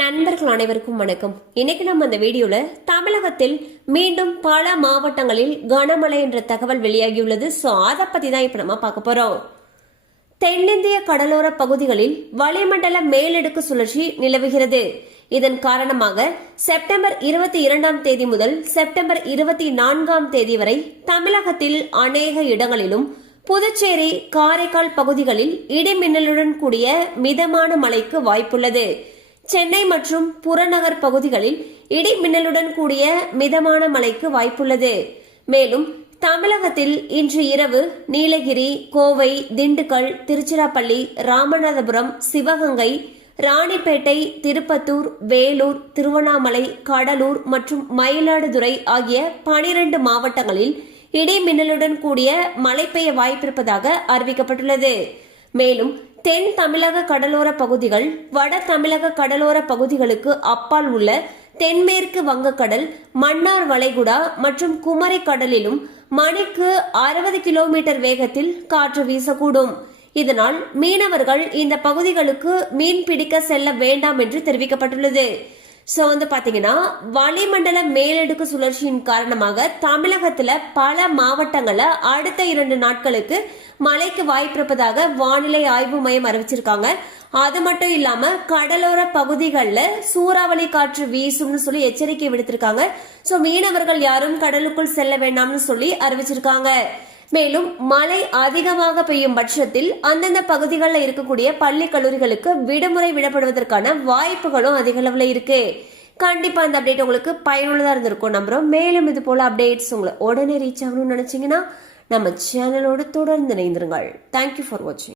நண்பர்கள் அனைவருக்கும் வணக்கம். இன்னைக்கு நம்ம இந்த வீடியோல தமிழகத்தில் மீண்டும் பல மாவட்டங்களில் கனமழை என்ற தகவல் வெளியாகியுள்ளது. ஸோ அதை பத்தி தான் இப்ப நம்ம பார்க்க போறோம். தென்னிந்திய கடலோர பகுதிகளில் வளிமண்டல மேலடுக்கு சுழற்சி நிலவுகிறது. இதன் காரணமாக செப்டம்பர் இருபத்தி இரண்டாம் தேதி முதல் செப்டம்பர் இருபத்தி நான்காம் தேதி வரை தமிழகத்தில் அநேக இடங்களிலும் புதுச்சேரி காரைக்கால் பகுதிகளில் இடிமின்னலுடன் கூடிய மிதமான மழைக்கு வாய்ப்புள்ளது. சென்னை மற்றும் புறநகர் பகுதிகளில் இடி மின்னலுடன் கூடிய மிதமான மழைக்கு வாய்ப்புள்ளது. மேலும் தமிழகத்தில் இன்று இரவு நீலகிரி கோவை திண்டுக்கல் திருச்சிராப்பள்ளி ராமநாதபுரம் சிவகங்கை ராணிப்பேட்டை திருப்பத்தூர் வேலூர் திருவண்ணாமலை கடலூர் மற்றும் மயிலாடுதுறை ஆகிய பனிரெண்டு மாவட்டங்களில் இடி மின்னலுடன் கூடிய மழை பெய்ய வாய்ப்பிருப்பதாக அறிவிக்கப்பட்டுள்ளது. மேலும் தென் தமிழக கடலோர பகுதிகள் வட தமிழக கடலோர பகுதிகளுக்கு அப்பால் உள்ள தென்மேற்கு வங்கக்கடல் மன்னார் வளைகுடா மற்றும் குமரி கடலிலும் மணிக்கு அறுபது கிலோமீட்டர் வேகத்தில் காற்று வீசக்கூடும். இதனால் மீனவர்கள் இந்த பகுதிகளுக்கு மீன் பிடிக்க செல்ல வேண்டாம் என்று தெரிவிக்கப்பட்டுள்ளது. ஸோ வந்து பார்த்தீங்கன்னா வளிமண்டல மேலடுக்கு சுழற்சியின் காரணமாக தமிழகத்தில் பல மாவட்டங்களில் அடுத்த இரண்டு நாட்களுக்கு மழைக்கு வாய்ப்பிருப்பதாக வானிலை ஆய்வு மையம் அறிவிச்சிருக்காங்க. அது மட்டும் இல்லாம கடலோர பகுதிகளில் சூறாவளி காற்று வீசும்னு சொல்லி எச்சரிக்கை விடுத்திருக்காங்க. ஸோ மீனவர்கள் யாரும் கடலுக்குள் செல்ல வேண்டாம்னு சொல்லி அறிவிச்சிருக்காங்க. மேலும் மழை அதிகமாக பெய்யும் பட்சத்தில் அந்தந்த பகுதிகளில் இருக்கக்கூடிய பள்ளி கல்லூரிகளுக்கு விடுமுறை விடப்படுவதற்கான வாய்ப்புகளும் அதிக அளவில் இருக்கு. கண்டிப்பா அந்த அப்டேட் உங்களுக்கு பயனுள்ளதா இருந்திருக்கும் நம்புறோம். மேலும் இது போல அப்டேட்ஸ் உங்களை உடனே ரீச் ஆகணும்னு நினைச்சீங்கன்னா நம்ம சேனலோடு தொடர்ந்து இணைந்திருங்கள். தேங்க்யூ ஃபார் வாட்சிங்